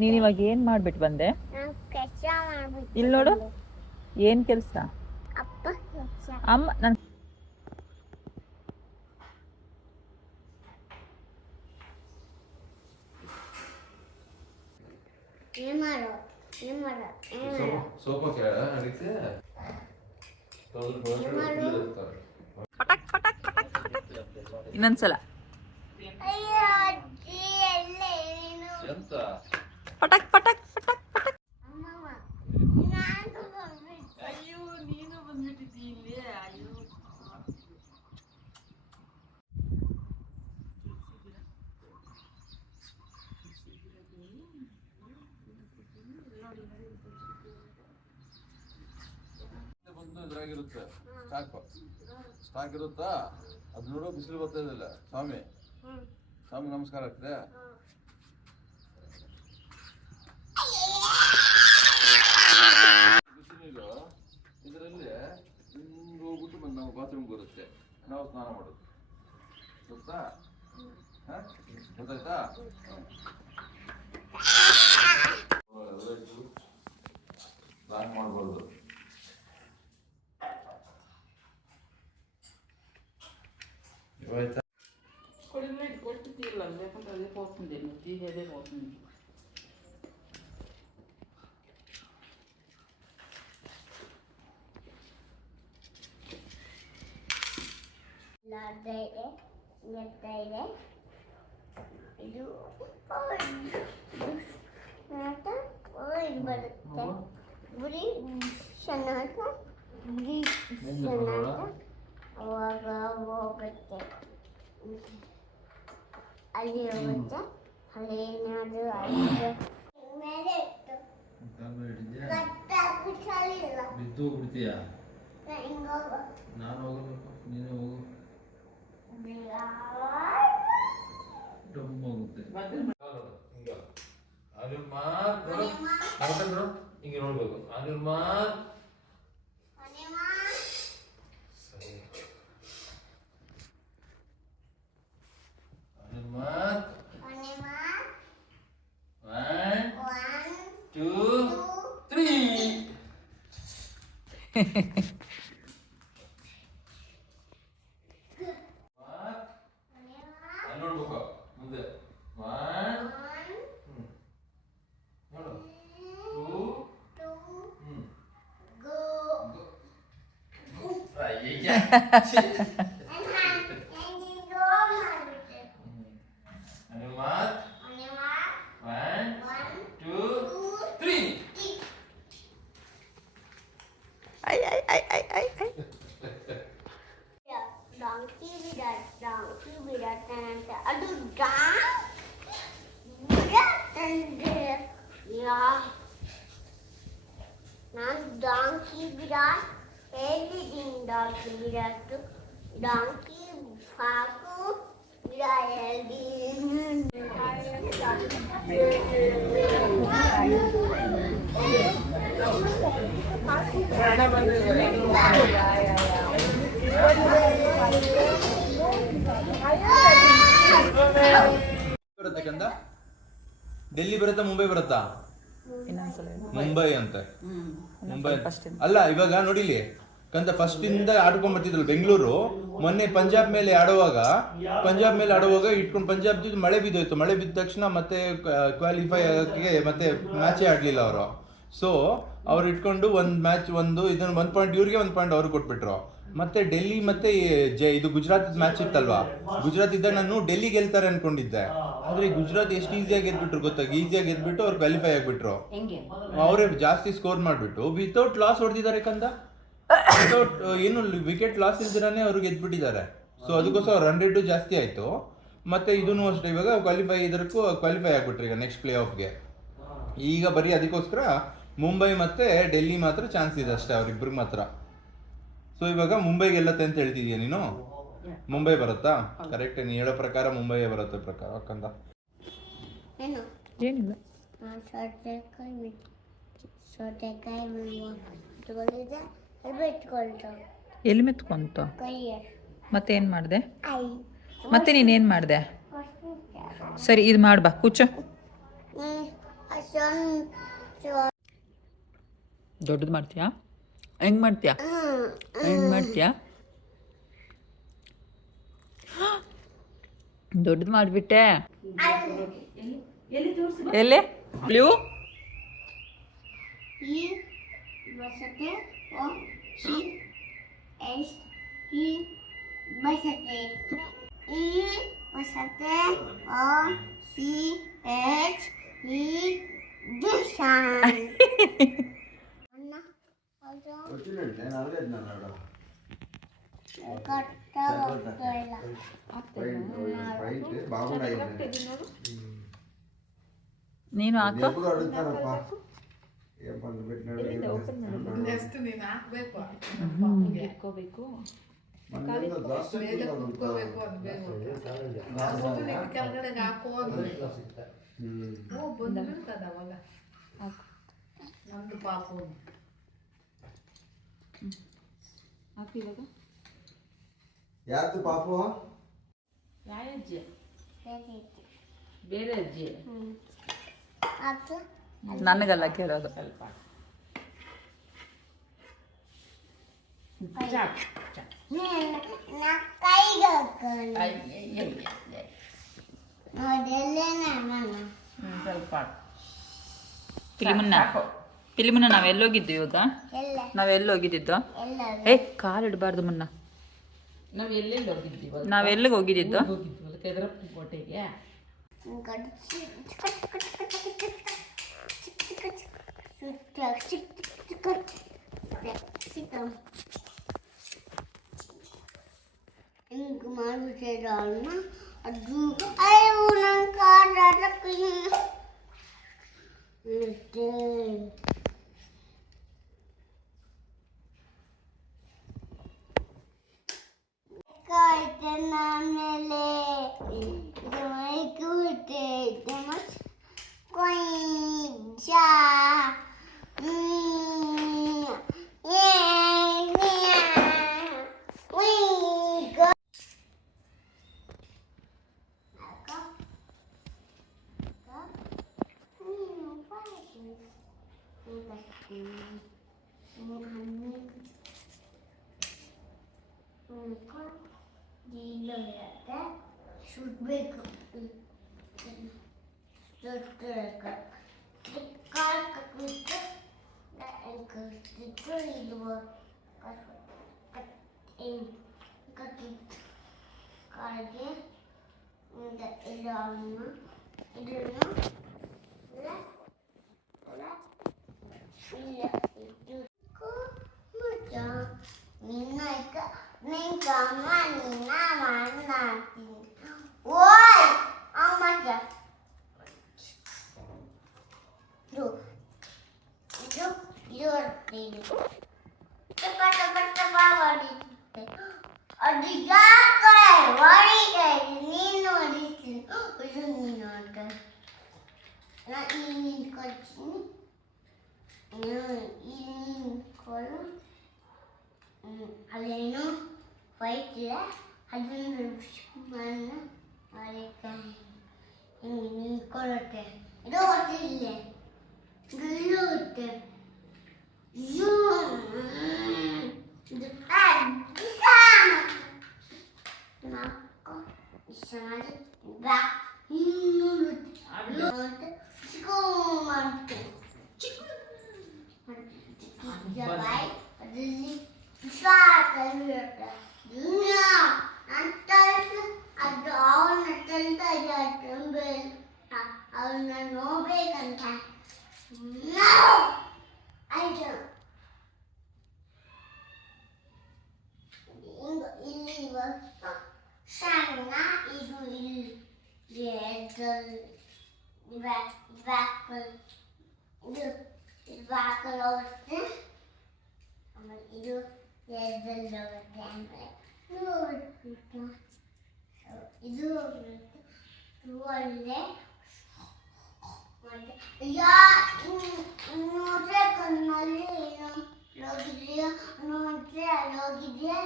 ನೀನು ಇವಾಗ ಏನು ಮಾಡ್ಬಿಟ್ಟು ಬಂದೆ? ಇಲ್ಲಿ ನೋಡು, ಏನು ಕೆಲಸ? ಅಮ್ಮ ನನ್ನ ಪಟಕ್ ಪಟಕ್ ಪಟಕ್ ಪಟಕ್. ಇನ್ನೊಂದ್ಸಲ ಪಟಕ್ ಪಟಕ್ ಪಟಕ್ ಪಟಕ್. ಅಯ್ಯೋ ನೀನು ಬಂದ್ಬಿಟ್ಟಿದ್ದಿ ಇಲ್ಲಿ. ಅಯ್ಯೋ ಇದ್ರಾಗಿರುತ್ತೆ ಸ್ಟಾಕ್ ಇರುತ್ತಾ? ಅದು ನೋಡೋ ಬಿಸಿಲು ಬರ್ತಾ ಇದಿಲ್ಲ. ಸ್ವಾಮಿ ಸ್ವಾಮಿ ನಮಸ್ಕಾರ ಆಗ್ತದೆ. ಬಿಸಿನೀರು ಇದರಲ್ಲಿ ಹಿಂಗೆ ಹೋಗ್ಬಿಟ್ಟು ಬಂದು ನಾವು ಬಾತ್ರೂಮ್ಗೆ ಬರುತ್ತೆ, ನಾವು ಸ್ನಾನ ಮಾಡೋದು. ಗೊತ್ತಾ? ಗೊತ್ತಾಯ್ತಾ? ಸ್ನಾನ ಮಾಡ್ಬಾರ್ದು. ಕೊಡ್ತಿದ್ದಿಲ್ಲ ಯಾಕಂದ್ರೆ ಅದೇ ಹೋಗ್ತಿದ್ದೆ, ಅದೇ ಹೋಗ್ತೀನಿ. ಇದು ಬರುತ್ತೆ ಗುರಿ ಚೆನ್ನಾಗ ಗುರಿ ಚೆನ್ನಾಗ ಅವಾಗ ಹೋಗುತ್ತೆ, ಅಲ್ಲಿ ಹೋಗುತ್ತೆ. ಅಲ್ಲೇನಾದ್ರು ಮೇಲೆ ಬಿದ್ದು ಹೋಗ್ಬಿಡ್ತೀಯ. ನಾನು ಹೋಗಬೇಕು, ನೀನು ಹೋಗು. ಹಿಂಗೆ ನೋಡ್ಬೇಕು. ಅನಿರ್ಮಾನ್ ಅನಿರ್ಮಾನ್ 1 2 3 ನೋಡ್ಬೇಕು ಮುಂದೆ. 1 ಅದು ನಾನು ಡಾಂಕಿ ವಿರಾಟ್ ಹೇಳಿದ್ದೀನಿ. ಡಾಂಕಿ ವಿರಾಟ್ ಡಾಂಕಿ ಸಾಕು ಬರುತ್ತೆ ಕಂದ. ಡೆಲ್ಲಿ ಬರುತ್ತಾ ಮುಂಬೈ ಬರುತ್ತಾ? ಮುಂಬೈ ಅಂತ. ಮುಂಬೈ ಅಲ್ಲ, ಇವಾಗ ನೋಡಿಲಿ ಕಂದ, ಫಸ್ಟ್ ಇಂದ ಆಡ್ಕೊಂಡ್ ಬರ್ತಿದ್ರಲ್ಲ ಬೆಂಗಳೂರು. ಮೊನ್ನೆ ಪಂಜಾಬ್ ಮೇಲೆ ಆಡುವಾಗ ಇಟ್ಕೊಂಡು ಪಂಜಾಬ್ ಮಳೆ ಬಿದ್ದೋಯ್ತು. ಮಳೆ ಬಿದ್ದ ತಕ್ಷಣ ಮತ್ತೆ ಕ್ವಾಲಿಫೈ ಆಗಕ್ಕೆ ಮತ್ತೆ ಮ್ಯಾಚೇ ಆಡ್ಲಿಲ್ಲ ಅವರು. ಸೊ ಅವ್ರು ಇಟ್ಕೊಂಡು ಒಂದ್ ಮ್ಯಾಚ್ ಇದನ್ನ 1 ಪಾಯಿಂಟ್ ಇವ್ರಿಗೆ 1 ಪಾಯಿಂಟ್ ಅವ್ರಿಗೆ ಕೊಟ್ಬಿಟ್ರು. ಮತ್ತೆ ಡೆಲ್ಲಿ ಮತ್ತೆ ಇದು ಗುಜರಾತ್ ಮ್ಯಾಚ್ ಇತ್ತಲ್ವಾ, ಗುಜರಾತ್ ಇದ್ದಾಗ ನಾನು ಡೆಲ್ಲಿ ಗೆಲ್ತಾರೆ ಅನ್ಕೊಂಡಿದ್ದೆ. ಆದ್ರೆ ಗುಜರಾತ್ ಎಷ್ಟು ಈಸಿಯಾಗಿ ಗೆದ್ಬಿಟ್ರು ಗೊತ್ತಾ? ಈಸಿಯಾಗಿ ಗೆದ್ಬಿಟ್ಟು ಅವ್ರು ಕ್ವಾಲಿಫೈ ಆಗ್ಬಿಟ್ರು. ಅವರೇ ಜಾಸ್ತಿ ಸ್ಕೋರ್ ಮಾಡ್ಬಿಟ್ಟು ವಿತೌಟ್ ಲಾಸ್ ಹೊಡೆದಿದ್ದಾರೆ ಕಂದ. ವಿತೌಟ್ ಏನು ವಿಕೆಟ್ ಲಾಸ್ ಇಲ್ದಿರಾನೆ ಅವ್ರಿಗೆ ಗೆದ್ಬಿಟ್ಟಿದ್ದಾರೆ. ಸೊ ಅದಕ್ಕೋಸ್ಕರ ರನ್ ರೇಟು ಜಾಸ್ತಿ ಆಯ್ತು. ಮತ್ತೆ ಇದನ್ನು ಅಷ್ಟೇ, ಇವಾಗ ಕ್ವಾಲಿಫೈ ಆಗ್ಬಿಟ್ರು ಈಗ ನೆಕ್ಸ್ಟ್ ಪ್ಲೇ ಆಫ್ಗೆ. ಈಗ ಬರೀ ಅದಕ್ಕೋಸ್ಕರ ಮುಂಬೈ ಮತ್ತೆ ಡೆಲ್ಲಿ ಮಾತ್ರ ಚಾನ್ಸ್ ಇದೆ ಅಷ್ಟೇ, ಅವ್ರಿಬ್ರಿಗೆ ಮಾತ್ರ. ಸೊ ಇವಾಗ ಮುಂಬೈ ಗೆಲ್ಲತ್ತೆ ಅಂತ ಹೇಳ್ತಿದೀಯ ನೀನು? ಮುಂಬೈ ಬರುತ್ತಾ? ಕರೆಕ್ಟ್, ನೀನು ಹೇಳೋ ಪ್ರಕಾರ ಮುಂಬೈ ಬರುತ್ತೆ ಪ್ರಕಾರ. ಕಂದ ಏನಿಲ್ಲ, ಎಲ್ಲಿ ಮೆತ್ಕೊಂತ? ಮತ್ತೇನು ಮಾಡಿದೆ? ಮತ್ತೆ ನೀನೇನು ಮಾಡಿದೆ? ಸರಿ, ಇದು ಮಾಡ್ಬಾ, ಕೂಚು. ದೊಡ್ಡದು ಮಾಡ್ತೀಯಾ? ಹೆಂಗೆ ಮಾಡ್ತೀಯಾ? ಹೆಂಗೆ ಮಾಡ್ತೀಯಾ? ದೊಡ್ಡದು ಮಾಡಿಬಿಟ್ಟೆ. ಎಲ್ಲಿ ಬ್ಲೂ ಈ ಬಸತೆ ಓ ಶಿ ಎಸ್ ಈ ಬಸತೆ ಈ ಬಸತೆ ಓ ಶಿ ಎಸ್ ಈ ದಿಶಾನ್ ಅಣ್ಣ ಅದು ಕಟ್ಟ ಹೋಗ್ತಾಯಿಲ್ಲ. ನೀನು ಹಾಕೋ. ಯಾರ್ದು ಪಾಪು? ಯಾವ ಅಜ್ಜಿ? ಬೇರೆ ಅಜ್ಜಿ. ಅದು ನನಗಲ್ಲ ಕೇಳೋದು. ಸ್ವಲ್ಪ ನಾ ಕೈಗೆ ಹಾಕೊಂಡು ಅದೆಲ್ಲೇನೆ ನಾನು ಸ್ವಲ್ಪ ಫಿಲಿಮನ್ನ ನಾವೆಲ್ಲೋಗಿದ್ದು ಇವಾಗ? ಎಲ್ಲ ನಾವೆಲ್ಲೋಗಿದ್ದು? ಎಲ್ಲ ಏ ಕಾಲಿಡಬಾರ್ದು ಮುನ್ನ. ನಾವೆಲ್ಲಿಗೆ ಹೋಗಿದ್ದು? ಕೋಟೆಗೆ. ಹಿಂಗೆ ಮಾಡ್ಬಿಟ್ಟಿರೋ ಅನ್ನ ಅದು ಅಯ್ಯೋ ನನ್ನ ಕಾಡಕ್ಕೆ ಕಾಯ್ತೆ ಆಮೇಲೆ ಕೂತೆ ಮಸ್ ಕೊಂಚ ಸುಡ್ಬೇಕು ಕಾಲು ಕಟ್ಬಿಟ್ಟು ಕಟ್ಟಿಟ್ಟು ಇದು ಕಟ್ಟಿಟ್ಟು ಕಾಲಿಗೆ ಇದನ್ನು ನಿನ್ನ ಅಮ್ಮ ನಿನ್ನ ಮಣ್ಣ ಓಯ್ ಅಮ್ಮ ಇದು ಇದು ಇದು ಅದು ಯಾಕೆ ಹೊಡಿಗೆ ನೀನು ಹೊಡಿತೀನಿ ಇದು ನೀನು ಅಂತ ನಾನು ನೀನು ಕೊಡ್ತೀನಿ ನೀನು ಅದೇನು ವೈಟ್ ಇದೆ ಅದನ್ನು ಮಣ್ಣು ಅವರೆಕಾಯಿ ಹಿಂಗೆ ನೀರು ಕೊಡುತ್ತೆ ಇದು ಹೊಟ್ಟಿಲ್ಲ ಇದು ಹೊಟ್ಟೆ ಇದು ನಾಲ್ಕು ಇಷ್ಟ ಮಾಡಿ ಬಾ ಇನ್ನೂರು ಚಿಕ್ಕ ಮಾಡ್ತೀನಿ ಬಾಯ್ ಅದರಲ್ಲಿ ಅದು ಅವನ ತಂತ ಅವನ್ನ ನೋಡ್ಬೇಕಂತ ಆಯ್ತು ಇಲ್ಲಿ ಸಣ್ಣ ಇದು ಇಲ್ಲಿ ಬಾಕಲ್ ಹೋಗುತ್ತೆ ಆಮೇಲೆ ಇದು ಎದ್ರಲ್ಲಿ ಹೋಗುತ್ತೆ ಆಮೇಲೆ ನೋಡ್ಬಿಟ್ಟು ಇದು ಹೋಗ್ಬಿಟ್ಟು ಒಳ್ಳೆ ಮತ್ತೆ ನೋಡ್ರೆ ಕಣ್ಣಲ್ಲಿ ಏನೋ ಹೋಗಿದ್ಯಾ ನೋಡ್ರೆ ಅಲ್ಲಿ ಹೋಗಿದ್ಯಾ